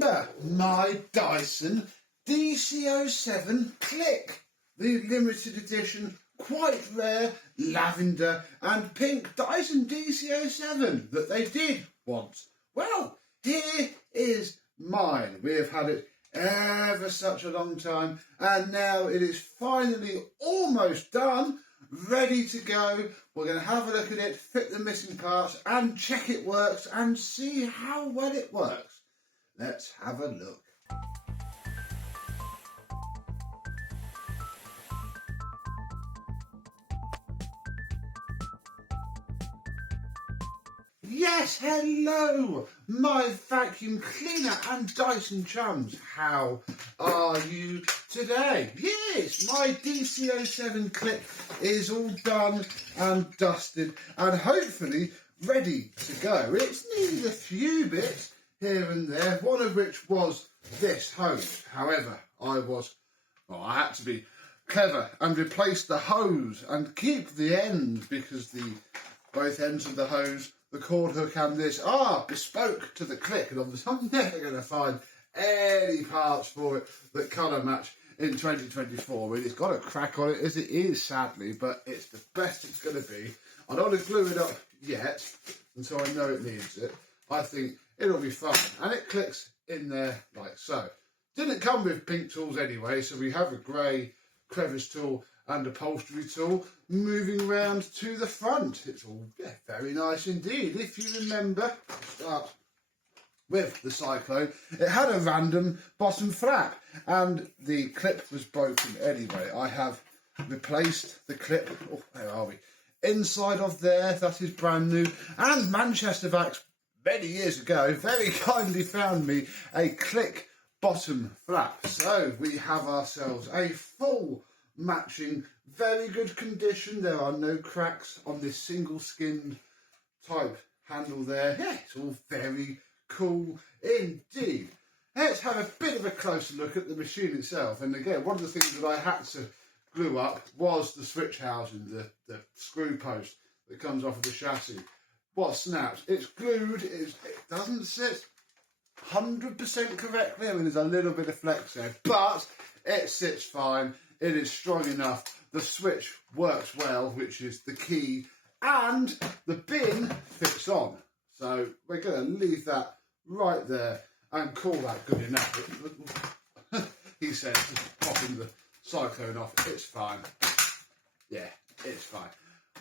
remember my Dyson DC07 Clic, the limited edition, quite rare lavender and pink Dyson DC07 that they did once? Well, here is mine. We have had it ever such a long time, and now it is finally almost done, ready to go. We're going to have a look at it, fit the missing parts and check it works and see how well it works. Let's have a look. Yes, hello, my vacuum cleaner and Dyson chums. How are you today? Yes, my DC07 Clic is all done and dusted and hopefully ready to go. It's needed a few bits here and there, one of which was this hose. However, I had to be clever and replace the hose and keep the end, because both ends of the hose, the cord hook and this, are bespoke to the Clic, and obviously I'm never going to find any parts for it that colour match in 2024. I mean, it's got a crack on it as it is, sadly, but it's the best it's going to be. I don't want to glue it up yet until I know it needs it. I think it'll be fine, and it clicks in there like so. Didn't come with pink tools anyway, so we have a grey crevice tool and upholstery tool. Moving round to the front, it's all very nice indeed. If you remember, I'll start with the Cyclone. It had a random bottom flap and the clip was broken anyway. I have replaced the clip. Oh, where are we? Inside of there, that is brand new. And Manchester Vax, many years ago, very kindly found me a Clic bottom flap. So we have ourselves a full matching, very good condition. There are no cracks on this single skinned type handle there. Yeah, it's all very cool indeed. Let's have a bit of a closer look at the machine itself. And again, one of the things that I had to glue up was the switch housing, the screw post that comes off of the chassis. What snaps? It's glued, it doesn't sit 100% correctly. I mean, there's a little bit of flex there, but it sits fine. It is strong enough. The switch works well, which is the key, and the bin fits on. So we're going to leave that right there and call that good enough. He says, popping the Cyclone off, it's fine. Yeah, it's fine.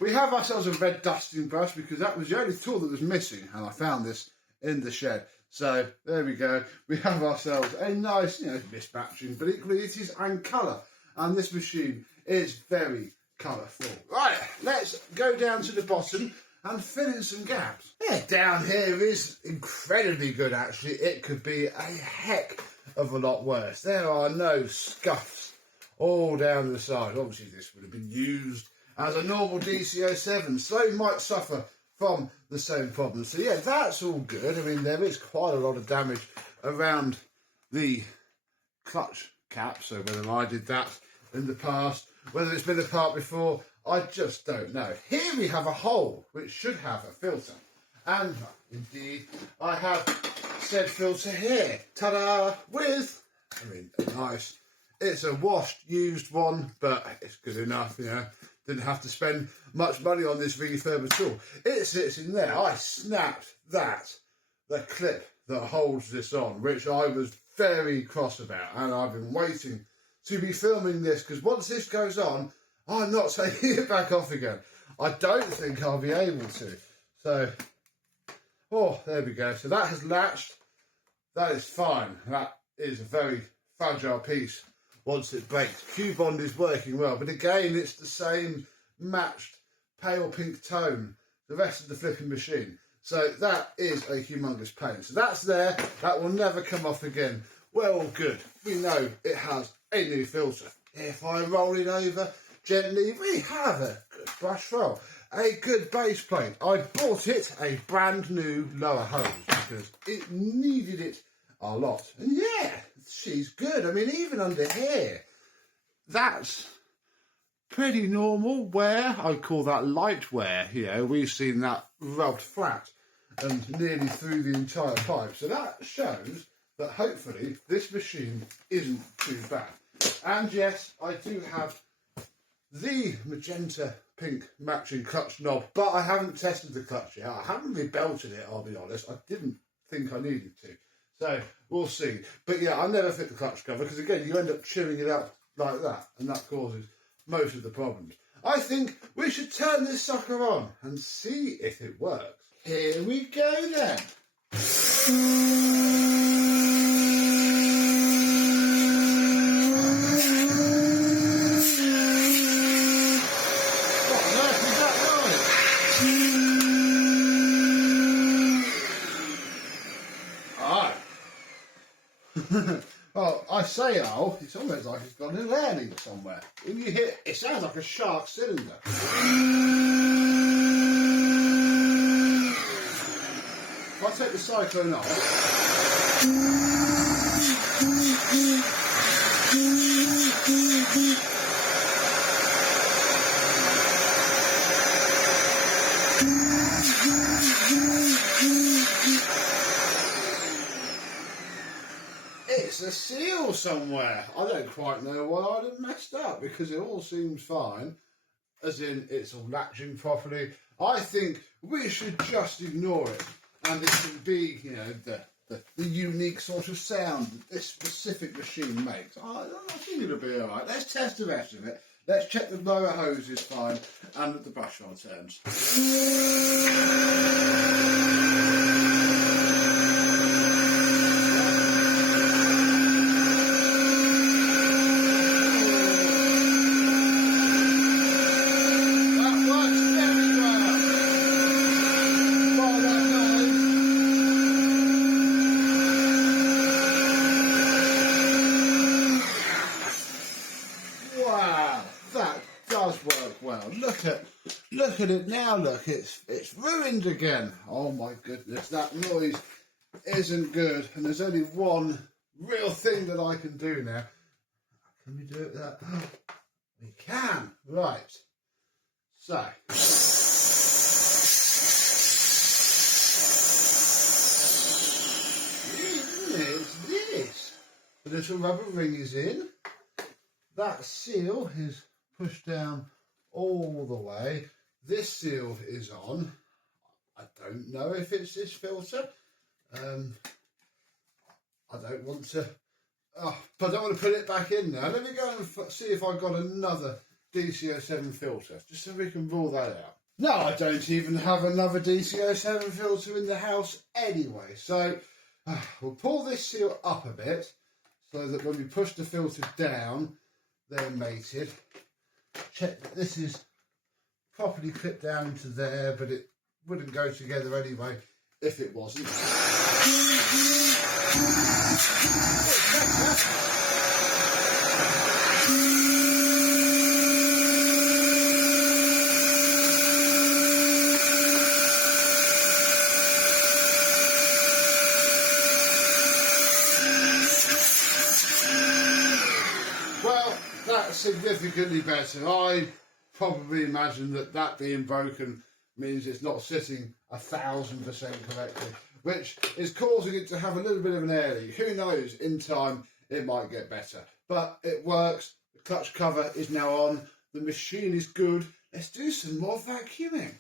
We have ourselves a red dusting brush because that was the only tool that was missing, and I found this in the shed. So there we go. We have ourselves a nice, mismatching, but equally it is and colour. And this machine is very colourful. Right, let's go down to the bottom and fill in some gaps. Yeah, down here is incredibly good, actually. It could be a heck of a lot worse. There are no scuffs all down the side. Obviously, this would have been used as a normal DC07, so it might suffer from the same problem. So yeah, that's all good. I mean, there is quite a lot of damage around the clutch cap, so whether I did that in the past, whether it's been apart before, I just don't know. Here we have a hole which should have a filter, and indeed I have said filter here. Ta-da! With, nice. It's a washed, used one, but it's good enough, Didn't have to spend much money on this refurb at all. It sits in there. I snapped the clip that holds this on, which I was very cross about, and I've been waiting to be filming this, because once this goes on, I'm not taking it back off again. I don't think I'll be able to. So, there we go. So that has latched. That is fine. That is a very fragile piece once it breaks. Q-bond is working well, but again, it's the same matched pale pink tone, the rest of the flipping machine. So that is a humongous pain. So that's there. That will never come off again. Well, good. We know it has a new filter. If I roll it over gently, we have a good brush roll, a good base plate. I bought it a brand new lower hose because it needed it a lot. And yeah, she's good. I mean, even under here, that's pretty normal wear. I call that light wear. We've seen that rubbed flat and nearly through the entire pipe. So that shows that hopefully this machine isn't too bad. And yes, I do have the magenta pink matching clutch knob, but I haven't tested the clutch yet. I haven't really belted it, I'll be honest. I didn't think I needed to. So we'll see. But yeah, I never fit the clutch cover because again, you end up chewing it up like that and that causes most of the problems. I think we should turn this sucker on and see if it works. Here we go then. Well, I say, oh, it's almost like it's got an air leak somewhere. When you hit, it sounds like a shark cylinder. If I take the cyclone off, it's a seal somewhere. I don't quite know why I'd have messed up because it all seems fine, as in it's all latching properly. I think we should just ignore it and it can be, you know, the unique sort of sound that this specific machine makes. I think it'll be alright. Let's test the rest of it. Let's check the blower hose is fine and that the brush rod turns. Look at it now, look, it's ruined again. Oh my goodness, that noise isn't good. And there's only one real thing that I can do now. Can we do it with that? We can, right. So. It's this. The little rubber ring is in. That seal is pushed down all the way. This seal is on. I don't know if it's this filter. I don't want to. But I don't want to put it back in now. Let me go and see if I've got another DC07 filter, just so we can rule that out. No, I don't even have another DC07 filter in the house anyway. So we'll pull this seal up a bit so that when we push the filter down, they're mated. Check that this is properly clipped down into there, but it wouldn't go together anyway if it wasn't. Well, that's significantly better. I probably imagine that being broken means it's not sitting 1000% correctly, which is causing it to have a little bit of an air leak. Who knows, in time it might get better. But it works, the clutch cover is now on, the machine is good. Let's do some more vacuuming.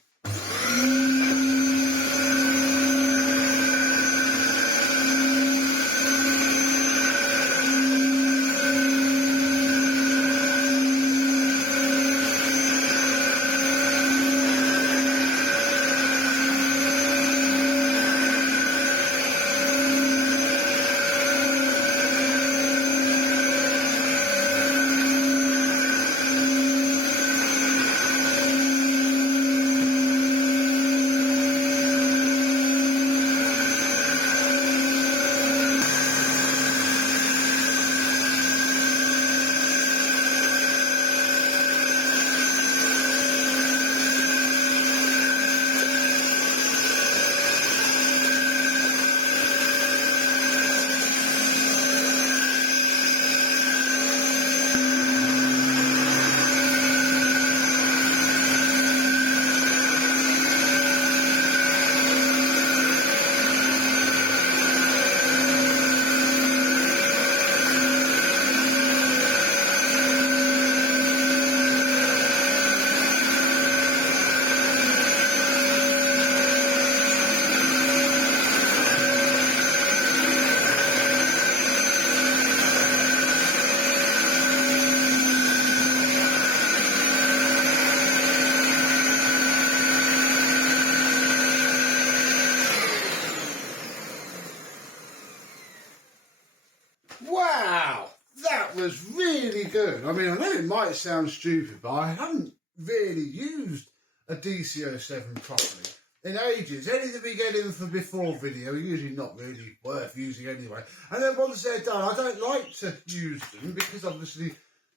was really good. I mean, I know it might sound stupid, but I haven't really used a DC07 properly in ages. Anything we get in for before video are usually not really worth using anyway. And then once they're done, I don't like to use them because obviously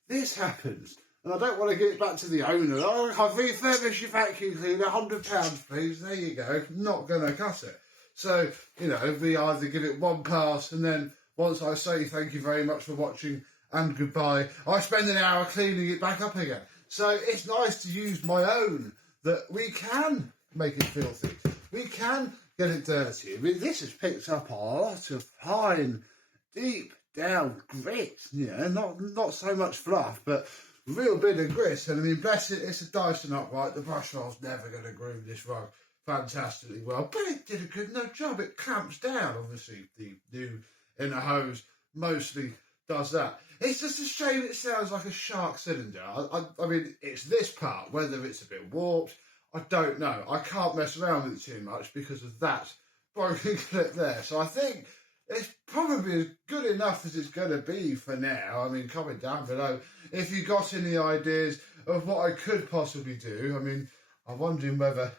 this happens. And I don't want to give it back to the owner. Oh, I've refurbished your vacuum cleaner, £100 please. There you go. Not going to cut it. So, you know, we either give it one pass and then once I say thank you very much for watching and goodbye, I spend an hour cleaning it back up again. So it's nice to use my own, that we can make it filthy. We can get it dirty. I mean, this has picked up a lot of fine, deep down grit. You know, not so much fluff, but real bit of grit. And I mean, bless it, it's a Dyson upright. The brush roll's never going to groom this rug fantastically well, but it did a good enough job. It clamps down. Obviously, the new inner hose mostly does that. It's just a shame it sounds like a shark cylinder. I mean, it's this part, whether it's a bit warped, I don't know. I can't mess around with it too much because of that broken clip there. So I think it's probably as good enough as it's going to be for now. I mean, comment down below if you got any ideas of what I could possibly do. I mean, I'm wondering whether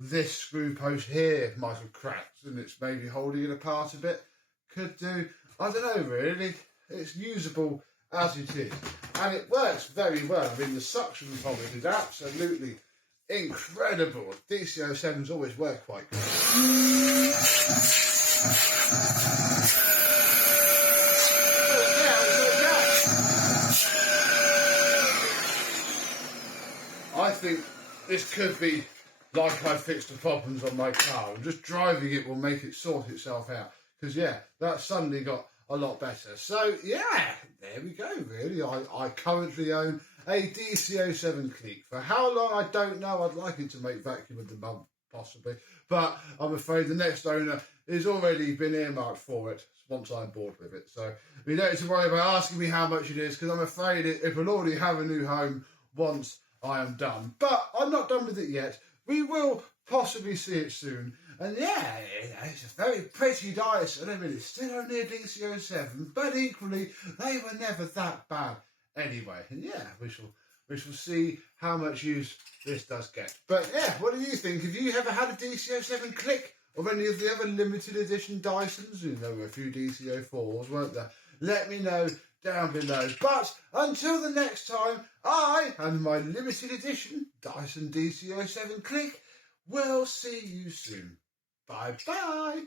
this screw post here might have cracked and it's maybe holding it apart a bit. Could do. I don't know really. It's usable as it is. And it works very well. I mean, the suction from it is absolutely incredible. DC07s always work quite good. I think this could be like I fixed the problems on my car, and just driving it will make it sort itself out. Because, yeah, that suddenly got a lot better. So, yeah, there we go, really. I currently own a DC07 Clic. For how long, I don't know. I'd like it to make vacuum of the month, possibly. But I'm afraid the next owner has already been earmarked for it once I'm bored with it. So you don't need to worry about asking me how much it is, because I'm afraid it will already have a new home once I am done. But I'm not done with it yet. We will possibly see it soon. And yeah, it's a very pretty Dyson. I mean, it's still only a DC07, but equally, they were never that bad anyway. And yeah, we shall see how much use this does get. But yeah, what do you think? Have you ever had a DC07 Clic or any of the other limited edition Dysons? You know, there were a few DC04s, weren't there? Let me know down below. But until the next time, I and my limited edition Dyson DC07 Clic will see you soon. Bye bye.